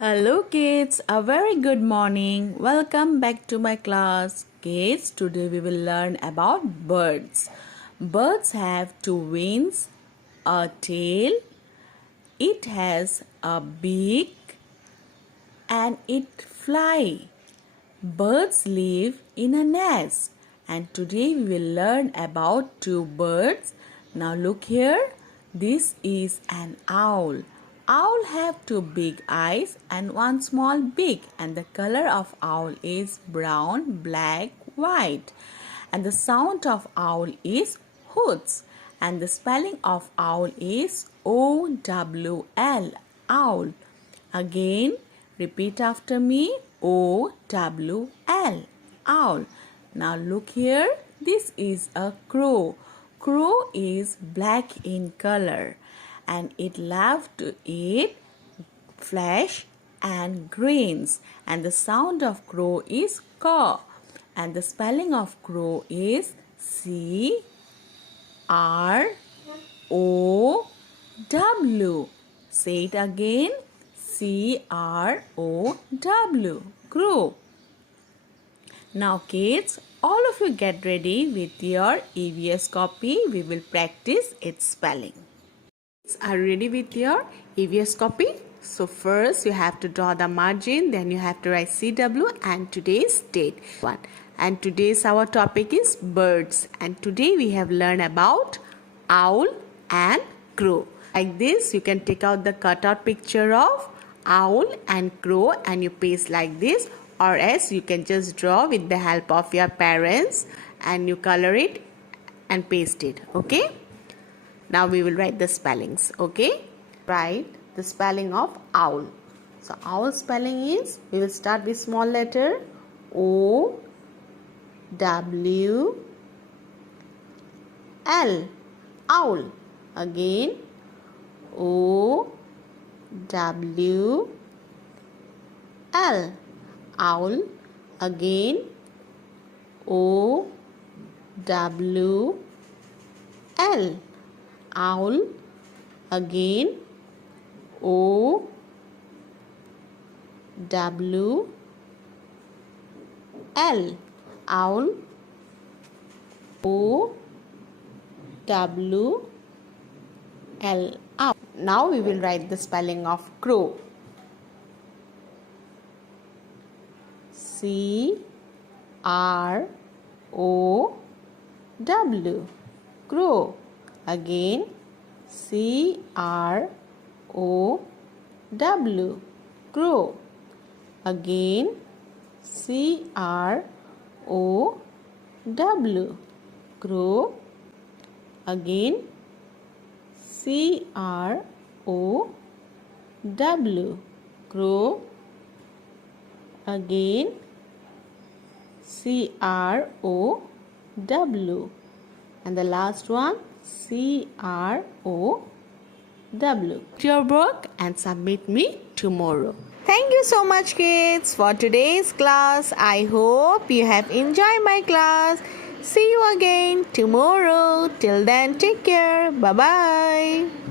Hello kids, a very good morning. Welcome back to my class. Kids, today we will learn about birds. Birds have two wings, a tail, it has a beak and it fly. Birds live in a nest and today we will learn about two birds. Now look here, this is an owl. Owl have two big eyes and one small beak, and the color of owl is brown, black, white. And the sound of owl is hoots, and the spelling of owl is O-W-L, owl. Again, repeat after me, O-W-L, owl. Now look here, this is a crow. Crow is black in color and it loves to eat flesh and grains, and the sound of crow is caw, and the spelling of crow is C-R-O-W. Say it again, C-R-O-W, crow. Now kids, all of you get ready with your EVS copy. We will practice its spelling. Are you ready with your EVS copy? So first you have to draw the margin, then you have to write CW and today's date. And today's our topic is birds, and today we have learned about owl and crow. Like this, you can take out the cutout picture of owl and crow and you paste like this, or else you can just draw with the help of your parents and you color it and paste it. Okay, now we will write the spellings. Okay, write the spelling of owl. So owl spelling is, we will start with small letter O W L, owl. Again O W L, owl. Again O W L, owl. Again O W L, owl. O W L, owl. Now we will write the spelling of crow. C-R-O-W, crow. Again C-R-O-W, crow. Again C-R-O-W, crow. Again C-R-O-W, crow. Again C-R-O-W, and the last one C-R-O-W. Do your work and submit me tomorrow. Thank you so much kids for today's class. I hope you have enjoyed my class. See you again tomorrow. Till then, take care. Bye-bye.